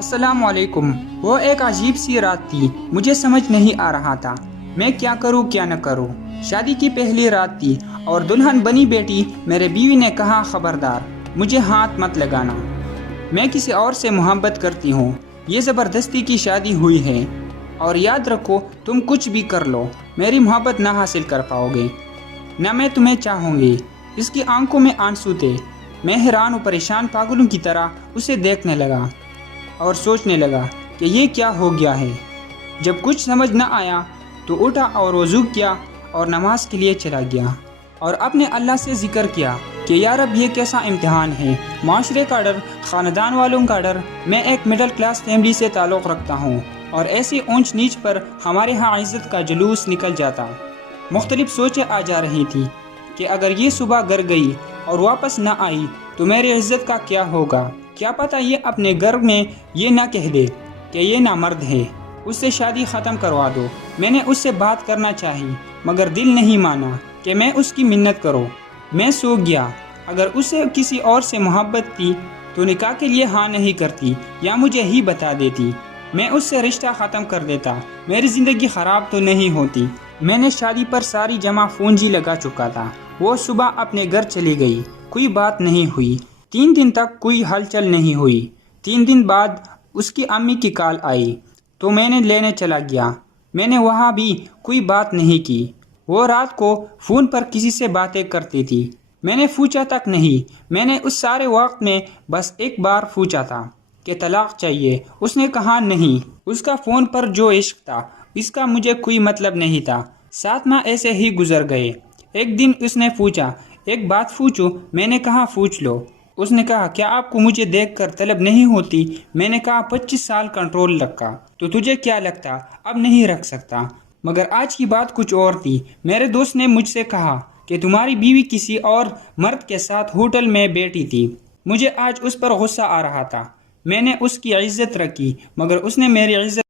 السلام علیکم۔ وہ ایک عجیب سی رات تھی، مجھے سمجھ نہیں آ رہا تھا میں کیا کروں کیا نہ کروں۔ شادی کی پہلی رات تھی اور دلہن بنی بیٹی میرے بیوی نے کہا خبردار مجھے ہاتھ مت لگانا، میں کسی اور سے محبت کرتی ہوں، یہ زبردستی کی شادی ہوئی ہے اور یاد رکھو تم کچھ بھی کر لو میری محبت نہ حاصل کر پاؤ گے، نہ میں تمہیں چاہوں گی۔ اس کی آنکھوں میں آنسو تھے، میں حیران و پریشان پاگلوں کی طرح اسے دیکھنے لگا اور سوچنے لگا کہ یہ کیا ہو گیا ہے۔ جب کچھ سمجھ نہ آیا تو اٹھا اور وضو کیا اور نماز کے لیے چلا گیا اور اپنے اللہ سے ذکر کیا کہ یا رب یہ کیسا امتحان ہے، معاشرے کا ڈر، خاندان والوں کا ڈر، میں ایک مڈل کلاس فیملی سے تعلق رکھتا ہوں اور ایسی اونچ نیچ پر ہمارے ہاں عزت کا جلوس نکل جاتا۔ مختلف سوچیں آ جا رہی تھی کہ اگر یہ صبح گھر گئی اور واپس نہ آئی تو میری عزت کا کیا ہوگا، کیا پتہ یہ اپنے گھر میں یہ نہ کہہ دے کہ یہ نامرد ہے، اس سے شادی ختم کروا دو۔ میں نے اس سے بات کرنا چاہی مگر دل نہیں مانا کہ میں اس کی منت کروں۔ میں سو گیا، اگر اسے کسی اور سے محبت تھی تو نکاح کے لیے ہاں نہیں کرتی یا مجھے ہی بتا دیتی، میں اس سے رشتہ ختم کر دیتا، میری زندگی خراب تو نہیں ہوتی۔ میں نے شادی پر ساری جمع پونجی لگا چکا تھا۔ وہ صبح اپنے گھر چلی گئی، کوئی بات نہیں ہوئی، 3 دن تک کوئی ہلچل نہیں ہوئی۔ 3 دن بعد اس کی امی کی کال آئی تو میں نے لینے چلا گیا، میں نے وہاں بھی کوئی بات نہیں کی۔ وہ رات کو فون پر کسی سے باتیں کرتی تھی، میں نے پوچھا تک نہیں، میں نے اس سارے وقت میں بس ایک بار پوچھا تھا کہ طلاق چاہیے، اس نے کہا نہیں۔ اس کا فون پر جو عشق تھا اس کا مجھے کوئی مطلب نہیں تھا۔ 7 ماہ ایسے ہی گزر گئے۔ ایک دن اس نے پوچھا ایک بات پوچھوں، میں نے کہا پوچھ لو۔ اس نے کہا کیا آپ کو مجھے دیکھ کر طلب نہیں ہوتی؟ میں نے کہا 25 سال کنٹرول رکھا تو تجھے کیا لگتا اب نہیں رکھ سکتا؟ مگر آج کی بات کچھ اور تھی۔ میرے دوست نے مجھ سے کہا کہ تمہاری بیوی کسی اور مرد کے ساتھ ہوٹل میں بیٹھی تھی، مجھے آج اس پر غصہ آ رہا تھا۔ میں نے اس کی عزت رکھی مگر اس نے میری عزت